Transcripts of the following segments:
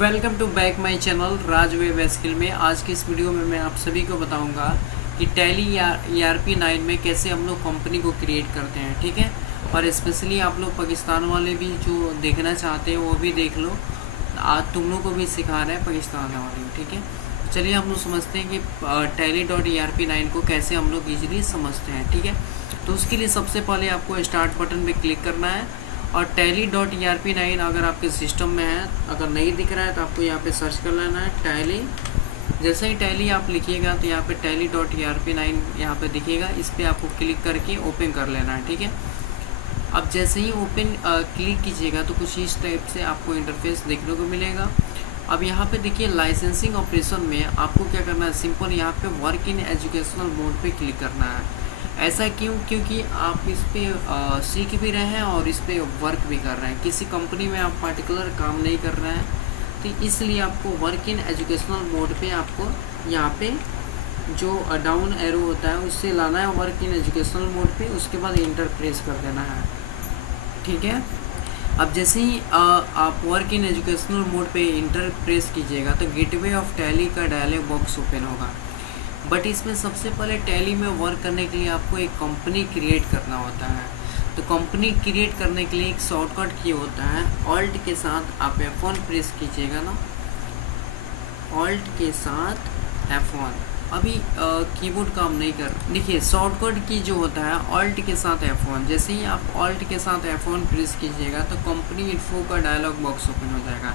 Welcome to back my channel Raj web skill में। आज की इस वीडियो में मैं आप सभी को बताऊंगा कि टैली या ERP9 में कैसे हम लोग कंपनी को क्रिएट करते हैं। ठीक है, और स्पेशली आप लोग पाकिस्तान वाले भी जो देखना चाहते हैं वो भी देख लो। आज तुम लोग को भी सिखा रहे हैं पाकिस्तान वाले भी। ठीक है, चलिए हम लोग समझते हैं कि tally.erp9 को कैसे हम लोग ईजिली समझते हैं। ठीक है, तो उसके लिए सबसे पहले आपको स्टार्ट बटन पे क्लिक करना है और tally.erp9 अगर आपके सिस्टम में है, अगर नहीं दिख रहा है तो आपको यहाँ पे सर्च कर लेना है टैली। जैसे ही टैली आप लिखिएगा तो यहाँ पे tally.erp9 यहाँ पे दिखेगा, इस पर आपको क्लिक करके ओपन कर लेना है। ठीक है, अब जैसे ही ओपन क्लिक कीजिएगा तो कुछ इस टाइप से आपको इंटरफेस देखने को मिलेगा। अब यहाँ पे देखिए लाइसेंसिंग ऑपरेशन में आपको क्या करना है, सिंपल यहाँ पे वर्क इन एजुकेशनल मोड पे क्लिक करना है। ऐसा क्यों? क्योंकि आप इस पर सीख भी रहे हैं और इस पर वर्क भी कर रहे हैं। किसी कंपनी में आप पार्टिकुलर काम नहीं कर रहे हैं, तो इसलिए आपको वर्क इन एजुकेशनल मोड पे आपको यहाँ पे जो डाउन एरो होता है उससे लाना है वर्क इन एजुकेशनल मोड पे। उसके बाद इंटर प्रेस कर देना है। ठीक है, अब जैसे ही आप वर्क इन एजुकेशनल मोड पे इंटर प्रेस कीजिएगा तो गेटवे ऑफ टैली का डायलॉग बॉक्स ओपन होगा। बट इसमें सबसे पहले टैली में वर्क करने के लिए आपको एक कंपनी क्रिएट करना होता है। तो कंपनी क्रिएट करने के लिए एक शॉर्टकट की होता है, ऑल्ट के साथ आप F1 प्रेस कीजिएगा ना, ऑल्ट के साथ F1। अभी कीबोर्ड काम नहीं कर, देखिए शॉर्टकट की जो होता है ऑल्ट के साथ F1। जैसे ही आप ऑल्ट के साथ F1 प्रेस कीजिएगा तो कंपनी इन्फो का डायलॉग बॉक्स ओपन हो जाएगा।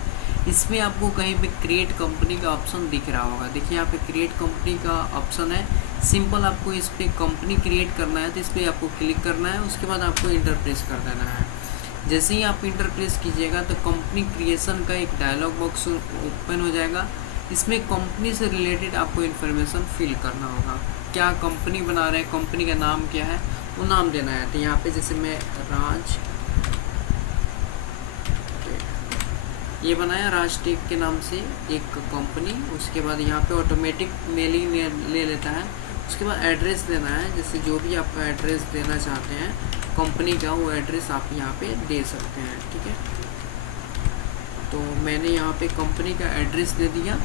इसमें आपको कहीं पे क्रिएट कंपनी का ऑप्शन दिख रहा होगा। देखिए यहाँ पे क्रिएट कंपनी का ऑप्शन है। सिंपल आपको इस पर कंपनी क्रिएट करना है तो इस पर आपको क्लिक करना है। उसके बाद आपको इंटर प्रेस कर देना है। जैसे ही आप इंटर प्रेस कीजिएगा तो कंपनी क्रिएशन का एक डायलॉग बॉक्स ओपन हो जाएगा। इसमें कंपनी से रिलेटेड आपको इन्फॉर्मेशन फिल करना होगा। क्या कंपनी बना रहे हैं, कंपनी का नाम क्या है, वो नाम देना है। तो यहाँ पे जैसे मैं राज ये बनाया, राजटेक के नाम से एक कंपनी। उसके बाद यहाँ पे ऑटोमेटिक मेलिंग ले लेता है। उसके बाद एड्रेस देना है, जैसे जो भी आपका एड्रेस देना चाहते हैं कंपनी का, वो एड्रेस आप यहाँ पे दे सकते हैं। ठीक है, तो मैंने यहाँ पे कंपनी का एड्रेस दे दिया।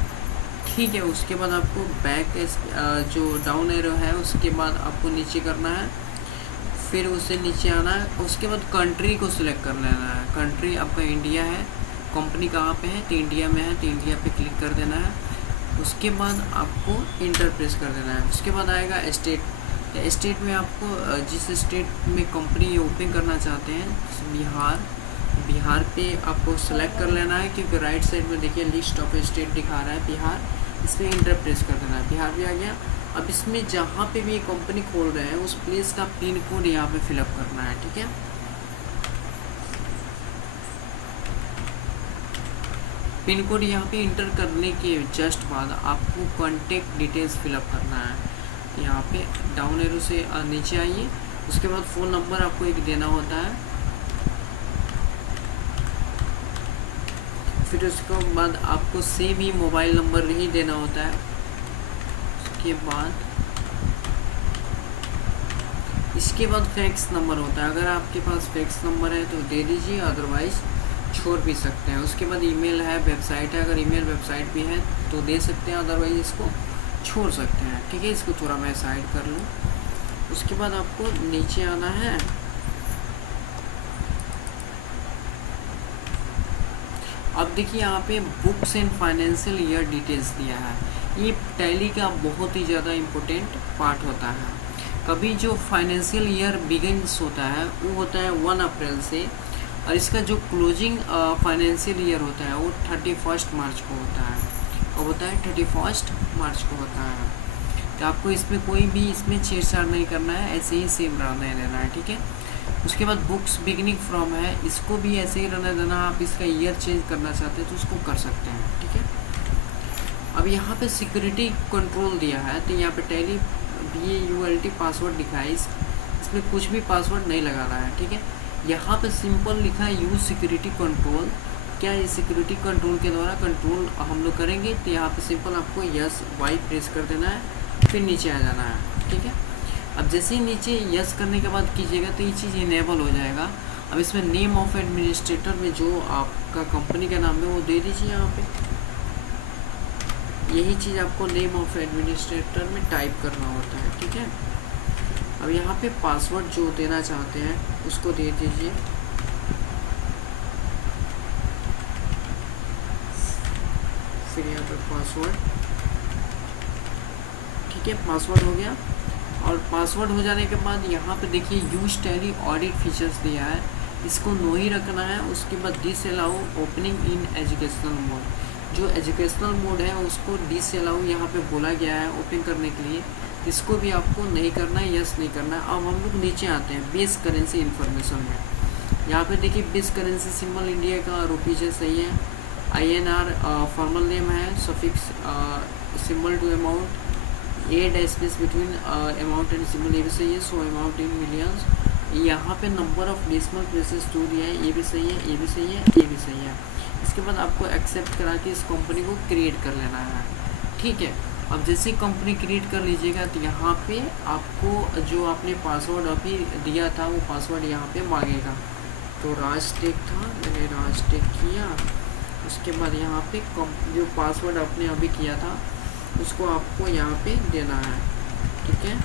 ठीक है, उसके बाद आपको बैक जो डाउन एरो है उसके बाद आपको नीचे करना है, फिर उससे नीचे आना है। उसके बाद कंट्री को सिलेक्ट कर लेना है। कंट्री आपका इंडिया है, कंपनी कहाँ पे है तो इंडिया में है, तो इंडिया पे क्लिक कर देना है। उसके बाद आपको इंटर प्रेस कर देना है। उसके बाद आएगा स्टेट। स्टेट में आपको जिस स्टेट में कंपनी ओपन करना चाहते हैं, बिहार पे आपको सेलेक्ट कर लेना है, क्योंकि राइट साइड में देखिए लिस्ट ऑफ स्टेट दिखा रहा है बिहार। इसमें इंटर प्रेस कर देना है। बिहार भी आ गया। अब इसमें जहाँ पे भी कंपनी खोल रहे हैं उस प्लेस का पिन कोड यहाँ पे फिलअप करना है। ठीक है, पिन कोड यहाँ पे इंटर करने के जस्ट बाद आपको कॉन्टेक्ट डिटेल्स फिलअप करना है। यहाँ पे डाउन एरो से नीचे आइए। उसके बाद फ़ोन नंबर आपको एक देना होता है। फिर उसके बाद आपको सेम ही मोबाइल नंबर ही देना होता है। इसके बाद फैक्स नंबर होता है। अगर आपके पास फैक्स नंबर है तो दे दीजिए, अदरवाइज़ छोड़ भी सकते हैं। उसके बाद ईमेल है, वेबसाइट है, अगर ईमेल वेबसाइट भी है तो दे सकते हैं, अदरवाइज इसको छोड़ सकते हैं। ठीक है, इसको थोड़ा मैं साइड कर लूँ। उसके बाद आपको नीचे आना है। अब देखिए यहाँ पे books and financial year details दिया है। ये टैली का बहुत ही ज़्यादा इम्पोर्टेंट पार्ट होता है। कभी जो फाइनेंशियल ईयर बिगिंस होता है वो होता है 1 अप्रैल से, और इसका जो क्लोजिंग फाइनेंशियल ईयर होता है वो 31 मार्च को होता है। कब होता है? 31 मार्च को होता है। तो आपको इसमें कोई भी इसमें छेड़छाड़ नहीं करना है, ऐसे ही सेम रहने देना है। ठीक है, उसके बाद बुक्स बिगिनिंग फ्रॉम है, इसको भी ऐसे ही रहने देना। आप इसका ईयर चेंज करना चाहते हैं तो उसको कर सकते हैं। ठीक है, अब यहाँ पे सिक्योरिटी कंट्रोल दिया है, तो यहाँ पे टैली BAULT पासवर्ड लिखा है। इसमें कुछ भी पासवर्ड नहीं लगाना है। ठीक है, यहाँ पे सिंपल लिखा है यूज़ सिक्योरिटी कंट्रोल। क्या ये सिक्योरिटी कंट्रोल के द्वारा कंट्रोल हम लोग करेंगे? तो यहाँ पे सिंपल आपको यस वाई प्रेस कर देना है, फिर नीचे आ जाना है। ठीक है, अब जैसे ही नीचे यस करने के बाद कीजिएगा तो ये चीज़ इनेबल हो जाएगा। अब इसमें नेम ऑफ एडमिनिस्ट्रेटर में जो आपका कंपनी का नाम है वो दे दीजिए यहाँ पे। यही चीज़ आपको नेम ऑफ एडमिनिस्ट्रेटर में टाइप करना होता है, ठीक है। अब यहाँ पे पासवर्ड जो देना चाहते हैं उसको दे दीजिए। फिर यहाँ पे पासवर्ड, ठीक है, पासवर्ड हो गया। और पासवर्ड हो जाने के बाद यहाँ पे देखिए यूज टैली ऑडिट फीचर्स दिया है, इसको नो ही रखना है। उसके बाद disallow opening in educational mode, जो एजुकेशनल मोड है उसको डिसअलाउ यहाँ पे बोला गया है ओपन करने के लिए, इसको भी आपको नहीं करना है, यस नहीं करना है। अब हम लोग नीचे आते हैं बेस करेंसी इन्फॉर्मेशन में। यहाँ पे देखिए बेस करेंसी सिंबल इंडिया का रुपीज है, सही है। INR फॉर्मल नेम है, suffix symbol to amount, a space between amount and symbol, ये भी सही है। So amount in millions. यहाँ पे नंबर ऑफ डेसिमल प्लेसेस 2 दिया है, ये भी सही है, ये भी सही है, ये भी सही है। इसके बाद आपको एक्सेप्ट करा के इस कंपनी को क्रिएट कर लेना है, ठीक है। अब जैसे कंपनी क्रिएट कर लीजिएगा तो यहाँ पे आपको जो आपने पासवर्ड अभी दिया था वो पासवर्ड यहाँ पे मांगेगा। तो राजटेक था, मैंने राजटेक किया। उसके बाद यहाँ पे जो पासवर्ड आपने अभी किया था उसको आपको यहाँ पे देना है, ठीक है।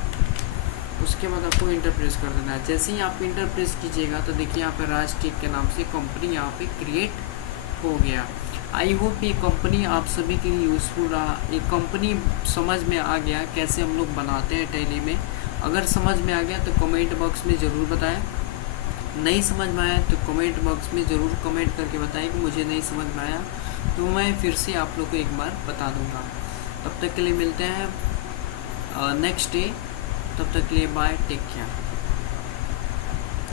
उसके बाद आपको इंटर प्रेस कर देना है। जैसे ही आप इंटर प्रेस कीजिएगा तो देखिए यहाँ पे राजटेक के नाम से कंपनी यहाँ पे क्रिएट हो गया। आई होप ये कंपनी आप सभी के लिए यूज़फुल रहा। ये कंपनी समझ में आ गया कैसे हम लोग बनाते हैं टैली में। अगर समझ में आ गया तो कमेंट बॉक्स में ज़रूर बताएं, नहीं समझ में आया तो कमेंट बॉक्स में ज़रूर कमेंट करके बताएं कि मुझे नहीं समझ में आया, तो मैं फिर से आप लोग को एक बार बता दूँगा। तब तक के लिए मिलते हैं नेक्स्ट डे, तब तक के लिए बाय, टेक केयर।